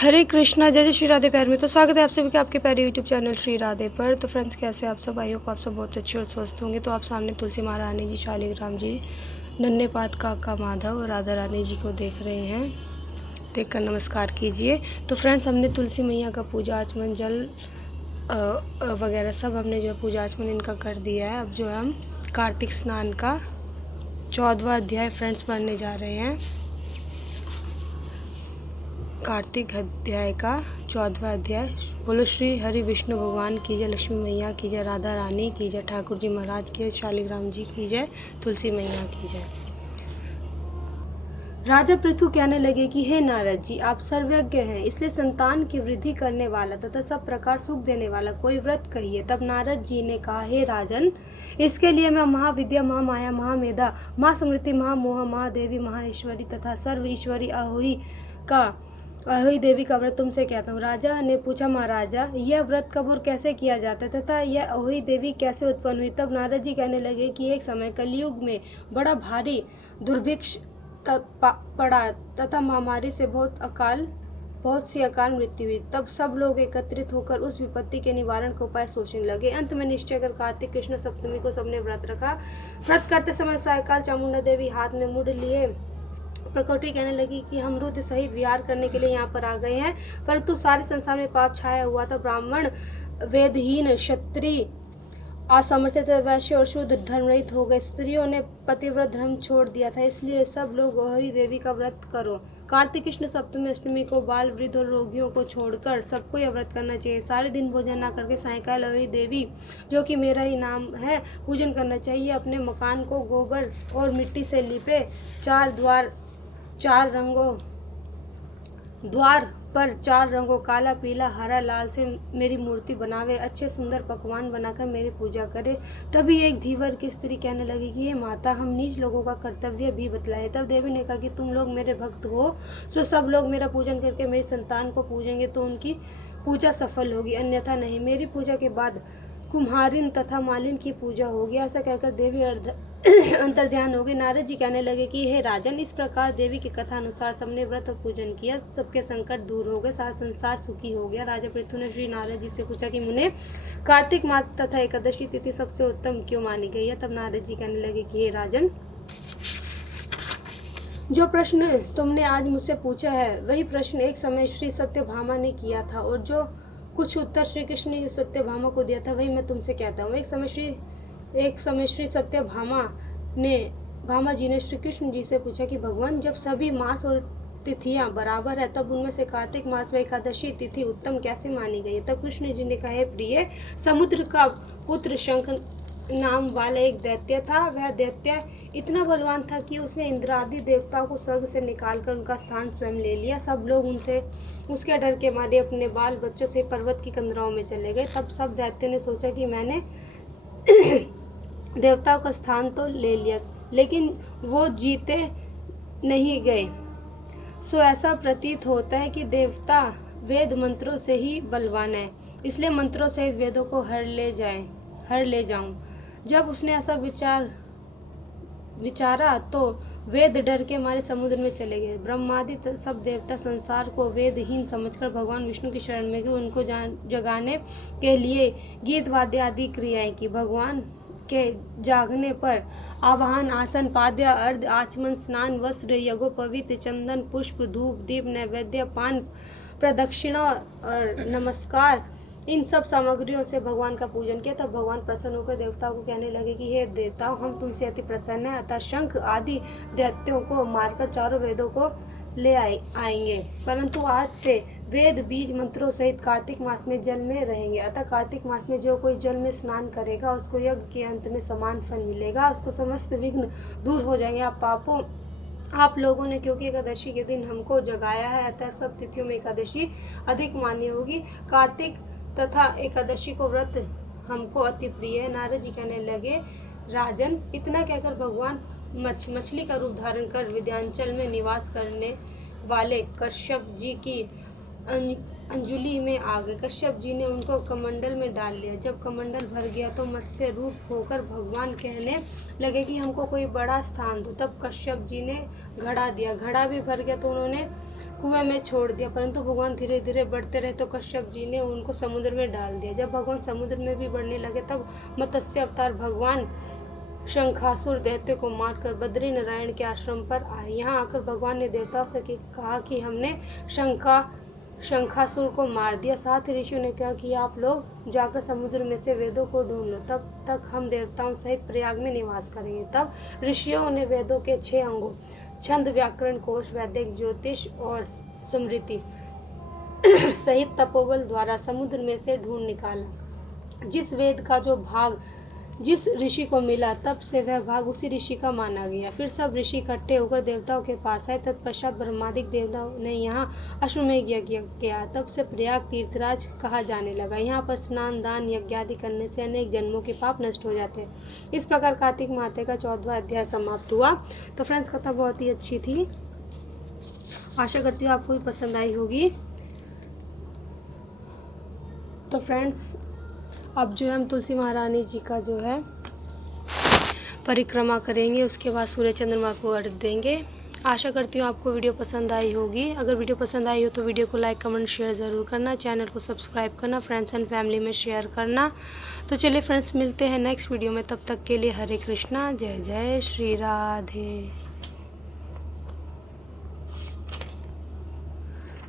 हरे कृष्णा, जय जय श्री राधे प्यार में। तो स्वागत है आप सभी का आपके प्यारे यूट्यूब चैनल श्री राधे पर। तो फ्रेंड्स, कैसे आप सब? आई होप आप सब बहुत अच्छे और स्वस्थ होंगे। तो आप सामने तुलसी महारानी जी, शालिग्राम जी, नन्हे पात काका माधव और राधा रानी जी को देख रहे हैं। देखकर नमस्कार कीजिए। तो फ्रेंड्स, हमने तुलसी मैया का पूजा आचमन, जल वगैरह सब हमने जो पूजा आचमन इनका कर दिया है। अब जो हम कार्तिक स्नान का 14वां अध्याय फ्रेंड्स पढ़ने जा रहे हैं। कार्तिक अध्याय का 14वां अध्याय। बोलो श्री हरि विष्णु भगवान की जय, लक्ष्मी मैया की जय, राधा रानी की जय, ठाकुर जी महाराज की जय, शालिग्राम जी की जय, तुलसी मैया की जय। राजा पृथु कहने लगे कि हे नारद जी, आप सर्वज्ञ हैं, इसलिए संतान की वृद्धि करने वाला तथा सब प्रकार सुख देने वाला कोई व्रत कहिए। तब नारद जी ने कहा, हे राजन, इसके लिए मैं महाविद्या, महामाया, महामेधा, महास्मृति, महामोह, महादेवी, महाईश्वरी तथा सर्व ईश्वरी अहोई देवी का व्रत तुमसे कहता हूँ। राजा ने पूछा, महाराजा, यह व्रत कब और कैसे किया जाता है तथा यह अहोई देवी कैसे उत्पन्न हुई? तब नारद जी कहने लगे कि एक समय कलयुग में बड़ा भारी दुर्भिक्ष पड़ा तथा महामारी से बहुत सी अकाल मृत्यु हुई। तब सब लोग एकत्रित होकर उस विपत्ति के निवारण का उपाय सोचने लगे। अंत में निश्चय कर कार्तिक कृष्ण सप्तमी को सबने व्रत रखा। व्रत करते समय सायकाल चामुंडा देवी हाथ में मुड़ लिए प्रकटि कहने लगी कि हम रुद्र सहित विहार करने के लिए यहाँ पर आ गए हैं, परंतु सारे संसार में पाप छाया हुआ था। ब्राह्मण, वेदहीन, क्षत्रिय, असमर्थित, वैश्य और शूद्र धर्मरहित हो गए। स्त्रियों ने पतिव्रत धर्म छोड़ दिया था, इसलिए सब लोग अहोई देवी का व्रत करो। कार्तिक कृष्ण सप्तमी अष्टमी को बाल, वृद्ध और रोगियों को छोड़कर सबको यह व्रत करना चाहिए। सारे दिन भोजन न करके सायंकाल अहोई देवी, जो कि मेरा ही नाम है, पूजन करना चाहिए। अपने मकान को गोबर और मिट्टी से लिपे, द्वार पर 4 रंगों काला, पीला, हरा, लाल से मेरी मूर्ति बनावे। अच्छे सुंदर पकवान बनाकर मेरी पूजा करे। तभी एक धीवर की स्त्री कहने लगी कि ये माता, हम नीच लोगों का कर्तव्य भी बतलाए। तब देवी ने कहा कि तुम लोग मेरे भक्त हो, तो सब लोग मेरा पूजन करके मेरी संतान को पूजेंगे तो उनकी पूजा सफल होगी, अन्यथा नहीं। मेरी पूजा के बाद कुम्हारिन तथा मालिन की पूजा होगी। ऐसा कहकर देवी अंतर्ध्यान हो गई। नारद जी कहने लगे कि हे राजन, इस प्रकार देवी की कथा अनुसार सबने व्रत और पूजन किया। सबके संकट दूर हो गए, सारा संसार सुखी हो गया। राजा पृथु ने श्री नारद जी से पूछा कि मुने, कार्तिक मास तथा एकादशी तिथि सबसे उत्तम क्यों मानी गई है? तब नारद जी कहने लगे कि हे राजन, जो प्रश्न तुमने आज मुझसे पूछा है वही प्रश्न एक समय श्री सत्यभामा ने किया था, और जो कुछ उत्तर श्री कृष्ण ने सत्यभामा को दिया था वही मैं तुमसे कहता हूँ। एक समय श्री भामा जी ने श्री कृष्ण जी से पूछा कि भगवान, जब सभी मास और तिथियां बराबर है, तब उनमें से कार्तिक मास व एकादशी तिथि उत्तम कैसे मानी गई है? तब कृष्ण जी ने कहा, हे प्रिय, समुद्र का पुत्र शंख नाम वाला एक दैत्य था। वह दैत्य इतना बलवान था कि उसने इंद्रादि देवताओं को स्वर्ग से निकालकर उनका स्थान स्वयं ले लिया। सब लोग उसके डर के मारे अपने बाल बच्चों से पर्वत की कंदराओं में चले गए। तब सब दैत्य ने सोचा कि मैंने देवताओं का स्थान तो ले लिया, लेकिन वो जीते नहीं गए। सो ऐसा प्रतीत होता है कि देवता वेद मंत्रों से ही बलवान है, इसलिए मंत्रों सहित वेदों को हर ले जाऊं। जब उसने ऐसा विचारा तो वेद डर के मारे समुद्र में चले गए। ब्रह्मादि सब देवता संसार को वेदहीन समझकर भगवान विष्णु की शरण में गए। उनको जगाने के लिए गीत वाद्य आदि क्रियाएं की। भगवान के जागने पर आवाहन, आसन, पाद्य, अर्घ, आचमन, स्नान, वस्त्र, यज्ञोपवीत, चंदन, पुष्प, धूप, दीप, नैवेद्य, पान, प्रदक्षिणा और नमस्कार, इन सब सामग्रियों से भगवान का पूजन किया। तब भगवान प्रसन्न होकर देवताओं को कहने लगे कि हे देवताओं, हम तुमसे अति प्रसन्न हैं, अतः शंख आदि दैत्यों को मारकर चारों वेदों को ले आएंगे। परंतु आज से वेद बीज मंत्रों सहित कार्तिक मास में जल में रहेंगे। अतः कार्तिक मास में जो कोई जल में स्नान करेगा उसको यज्ञ के अंत में समान फल मिलेगा, उसको समस्त विघ्न दूर हो जाएंगे। आप लोगों ने क्योंकि एकादशी के दिन हमको जगाया है, अतः सब तिथियों में एकादशी अधिक मान्य होगी। कार्तिक तथा एकादशी को व्रत हमको अति प्रिय है। नारद जी कहने लगे, राजन, इतना कहकर भगवान मछली का रूप धारण कर विंध्याचल में निवास करने वाले कश्यप जी की अंजुलि में आ गए। कश्यप जी ने उनको कमंडल में डाल लिया। जब कमंडल भर गया तो मत्स्य रूप होकर भगवान कहने लगे कि हमको कोई बड़ा स्थान दो। तब कश्यप जी ने घड़ा दिया। घड़ा भी भर गया तो उन्होंने कुएं में छोड़ दिया, परंतु भगवान धीरे धीरे बढ़ते रहे तो कश्यप जी ने उनको समुद्र में डाल दिया। जब भगवान समुद्र में भी बढ़ने लगे तब मत्स्य अवतार भगवान शंखासुर दैत्य को मारकर बद्री नारायण के आश्रम पर आए। यहाँ आकर भगवान ने देवताओं से कहा कि हमने शंखासुर को मार दिया। साथ ही ऋषियों ने कहा कि आप लोग जाकर समुद्र में से वेदों को ढूंढ लो, तब तक हम देवताओं सहित प्रयाग में निवास करेंगे। तब ऋषियों ने वेदों के 6 अंगों छंद, व्याकरण, कोश, वैदिक, ज्योतिष और स्मृति सहित तपोबल द्वारा समुद्र में से ढूंढ निकाला। जिस वेद का जो भाग जिस ऋषि को मिला तब से वह भाग उसी ऋषि का माना गया। फिर सब ऋषि इकट्ठे होकर देवताओं के पास आए। तत्पश्चात ब्रह्मादिक देवताओं ने यहाँ अश्वमेध यज्ञ किया। तब से प्रयाग तीर्थराज कहा जाने लगा। यहाँ पर स्नान, दान, यज्ञ आदि करने से अनेक जन्मों के पाप नष्ट हो जाते हैं। इस प्रकार कार्तिक माह का 14वां अध्याय समाप्त हुआ। तो फ्रेंड्स, कथा बहुत ही अच्छी थी। आशा करती हूँ आपको भी पसंद आई होगी। तो फ्रेंड्स, अब जो है हम तुलसी महारानी जी का जो है परिक्रमा करेंगे, उसके बाद सूर्य चंद्रमा को अर्घ्य देंगे। आशा करती हूँ आपको वीडियो पसंद आई होगी। अगर वीडियो पसंद आई हो तो वीडियो को लाइक, कमेंट, शेयर ज़रूर करना। चैनल को सब्सक्राइब करना, फ्रेंड्स एंड फैमिली में शेयर करना। तो चलिए फ्रेंड्स, मिलते हैं नेक्स्ट वीडियो में। तब तक के लिए हरे कृष्णा, जय जय श्री राधे।